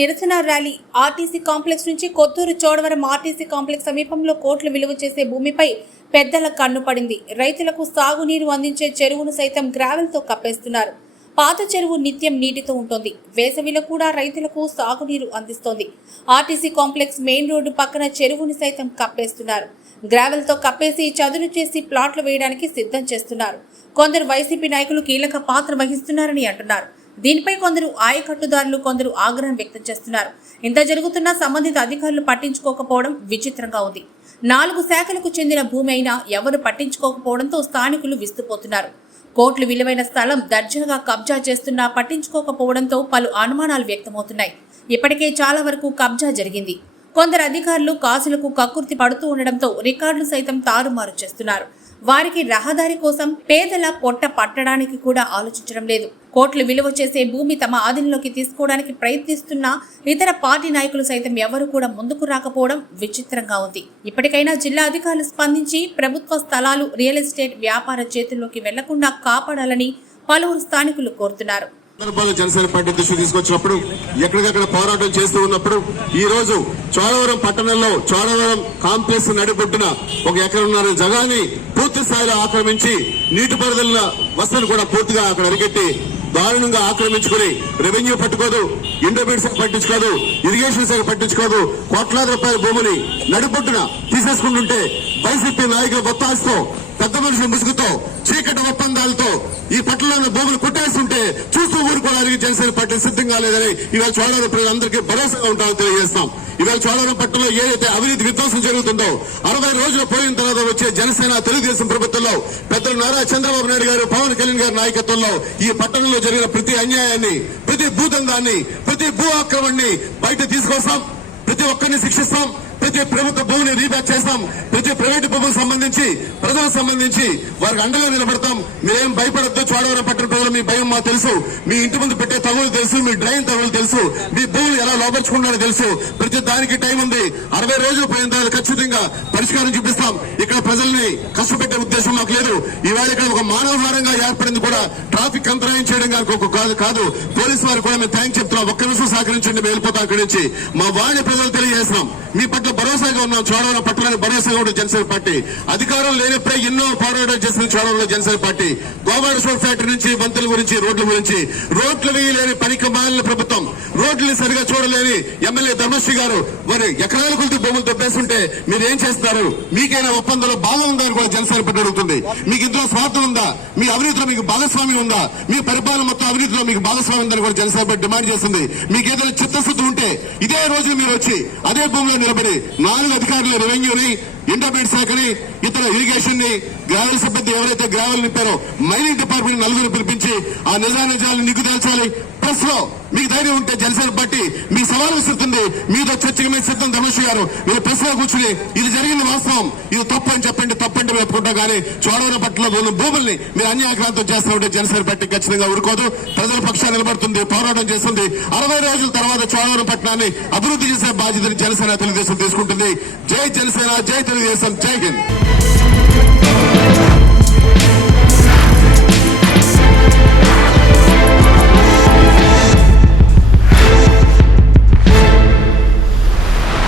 నిరసన rally RTC complex నుంచి Kotturu Chodavaram RTC complex సమీపంలో కోట్లు విలువ చేసే భూమిపై పెద్దల కన్ను పడింది. రైతులకు సాగునీరు అందించే చెరువును సైతం గ్రావెల్తో కప్పేస్తున్నారు. పాత చెరువు నిత్యం నీటితో ఉంటుంది. వేసవిలో కూడా రైతులకు సాగునీరు అందిస్తోంది. ఆర్టీసీ కాంప్లెక్స్ మెయిన్ రోడ్డు పక్కన చెరువుని సైతం కప్పేస్తున్నారు. గ్రావెల్తో కప్పేసి చదును చేసి ప్లాట్లు వేయడానికి సిద్ధం చేస్తున్నారు. కొందరు వైసీపీ నాయకులు కీలక పాత్ర వహిస్తున్నారని అంటున్నారు. దీనిపై కొందరు ఆయకట్టుదారులు కొందరు ఆగ్రహం వ్యక్తం చేస్తున్నారు. ఇంత జరుగుతున్నా సంబంధిత అధికారులు పట్టించుకోకపోవడం విచిత్రంగా ఉంది. 4 శాఖలకు చెందిన భూమి అయినా ఎవరు పట్టించుకోకపోవడంతో స్థానికులు విస్తుపోతున్నారు. కోట్లు విలువైన స్థలం దర్జాగా కబ్జా చేస్తున్నా పట్టించుకోకపోవడంతో పలు అనుమానాలు వ్యక్తమవుతున్నాయి. ఇప్పటికే చాలా వరకు కబ్జా జరిగింది. కొందరు అధికారులు కాసులకు కక్కుర్తి పడుతూ ఉండడంతో రికార్డులు సైతం తారుమారు చేస్తున్నారు. వారికి రహదారి కోసం పేదల పొట్ట పట్టడానికి కూడా ఆలోచించడం లేదు. కోట్లు విలువ చేసే భూమి తమ ఆధీనంలోకి తీసుకోవడానికి ప్రయత్నిస్తున్న ఇతర పార్టీ నాయకులు సైతం ఎవరు కూడా ముందుకు రాకపోవడం విచిత్రంగా ఉంది. ఇప్పటికైనా జిల్లా అధికారులు స్పందించి ప్రభుత్వ స్థలాలు రియల్ ఎస్టేట్ వ్యాపార చేతుల్లోకి వెళ్లకుండా కాపాడాలని పలువురు స్థానికులు కోరుతున్నారు. జనసేన పార్టీ దృష్టి తీసుకొచ్చినప్పుడు ఎక్కడికక్కడ పోరాటం చేస్తూ ఉన్నప్పుడు ఈ రోజు చోడవరం పట్టణంలో చోడవరం కాంప్లెక్స్ నడిబొడ్డున 1 ఎకరంన్నర జగాన్ని పూర్తి స్థాయిలో ఆక్రమించి నీటిపారుదల వసతిని కూడా పూర్తిగా అక్కడ అరికెట్టి దారుణంగా ఆక్రమించుకుని రెవెన్యూ పట్టుకోదు, ఇంటర్మీడియట్ శాఖ పట్టించుకోదు, ఇరిగేషన్ శాఖ పట్టించుకోదు, కోట్లాది రూపాయల భూమిని నడిబొడ్డున తీసేసుకుంటుంటే వైసీపీ నాయకుల బొత్తాస్తో పెద్ద మనుషుల ముసుగుతో చీకటి ఒప్పందాలతో ఈ పట్టణంలో భూములు కొట్టేస్తుంటే చూస్తూ ఊరుకోవడానికి జనసేన పార్టీ సిద్ధంగా లేదని ఇవాళ చోడవరం ప్రజలందరికీ భరోసాగా ఉంటామని తెలియజేస్తాం. ఇవాళ చోడవరం పట్టణంలో ఏదైతే అవినీతి విధ్వంసం జరుగుతుందో 60 రోజులు పోయిన తర్వాత వచ్చే జనసేన తెలుగుదేశం ప్రభుత్వంలో పెద్దలు నారా చంద్రబాబు నాయుడు గారు, పవన్ కళ్యాణ్ గారి నాయకత్వంలో ఈ పట్టణంలో జరిగిన ప్రతి అన్యాయాన్ని, ప్రతి భూదందాన్ని, ప్రతి భూ ఆక్రమణని బయట తీసుకొస్తాం. ప్రతి ఒక్కరిని శిక్షిస్తాం. ప్రతి ప్రభుత్వ భూమిని రీబ్యాక్ చేస్తాం. ప్రతి ప్రైవేటు భూములకు సంబంధించి ప్రజలకు సంబంధించి వారికి అండగా నిలబడతాం. మీరేం భయపడద్దు. చోడవరం పట్టణ ప్రజలు మీ భయం మాకు తెలుసు. మీ ఇంటి ముందు పెట్టే తగులు తెలుసు, మీ డ్రైన్ తగులు తెలుసు, మీ భూములు ఎలా లోపరుచుకుంటారో తెలుసు. ప్రతి దానికి టైం ఉంది. 60 రోజులు పోయిన తర్వాత ఖచ్చితంగా పరిష్కారం చూపిస్తాం. ఇక్కడ ప్రజల్ని కష్టపెట్టే ఉద్దేశం మాకు లేదు. ఈవేళ ఇక్కడ ఒక మానవహారంగా ఏర్పడింది కూడా ట్రాఫిక్ అంతరాయం చేయడం కాదు. పోలీసు వారు కూడా మేము థ్యాంక్స్ చెప్తున్నాం. ఒక్క నిమిషం సహకరించండి, మేము వెళ్ళిపోతాం అక్కడి నుంచి. మా వాణి ప్రజలు తెలియజేస్తున్నాం. మీ పట్ల భరోసాగా ఉన్నాం. చోడవరం పట్టణానికి భరోసాగా ఉంటుంది జనసేన పార్టీ. అధికారం లేనప్పుడే ఎన్నో పోరాటాలు చేసిన చోడవరంలో Janasena party. Govada sugar factory నుంచి వంతుల గురించి, రోడ్ల గురించి, రోడ్లు వేయలేని పనికి మాలిన ప్రభుత్వం, రోడ్లు సరిగా చూడలేని ఎమ్మెల్యే ధర్మశ్రీ గారు మరి ఎకరాల కొద్ది భూములు తప్పేస్తుంటే మీరేం చేస్తున్నారు? మీకైనా ఒప్పందంలో భాగం ఉందా అని కూడా జనసేన పార్టీ అడుగుతుంది. మీకు ఇందులో స్వార్థం ఉందా? మీ అవినీతిలో మీకు భాగస్వామ్యం ఉందా? మీ పరిపాలన మొత్తం అవినీతిలో మీకు భాగస్వామ్యం ఉందని కూడా జనసేన పార్టీ డిమాండ్ చేస్తుంది. మీకు ఏదైనా చిత్తశుద్ధి ఉంటే ఇదే రోజు మీరు వచ్చి అదే భూమిలో నిలబడి 4 అధికారులు రెవెన్యూని, ఇంటర్మీడియట్ శాఖని, ఇతర ఇరిగేషన్ ని, గ్రావెల్ సిబ్బంది ఎవరైతే గ్రావెల్ నింపారో మైనింగ్ డిపార్ట్మెంట్ 4 పిలిపించి ఆ నిజానిజాలను నిగ్గు తేల్చాలి. ప్రెస్ లో మీకు ధైర్యం ఉంటే జనసేన పార్టీ మీ సవాలు విసురుతుంది. మీతో చర్చకి మీద సిద్ధం. ధనుష్ గారు మీరు ప్రెస్ లో కూర్చుని ఇది జరిగిన వాస్తవం, ఇది తప్పు అని చెప్పండి. తప్పంటే మేము ఒప్పుకుంటాం. కానీ చోడవరం పట్ల ఉన్న భూముల్ని మీరు అన్యాక్రాంతం చేస్తామంటే జనసేన పార్టీ ఖచ్చితంగా ఊరుకోదు. ప్రజల పక్షాన్ని నిలబడుతుంది, పోరాటం చేస్తుంది. 60 రోజుల తర్వాత చోడవరం పట్టణాన్ని అభివృద్ధి చేసే బాధ్యతను జనసేన తెలుగుదేశం తీసుకుంటుంది. జై జనసేన, జై తెలుగుదేశం, జై హింద్.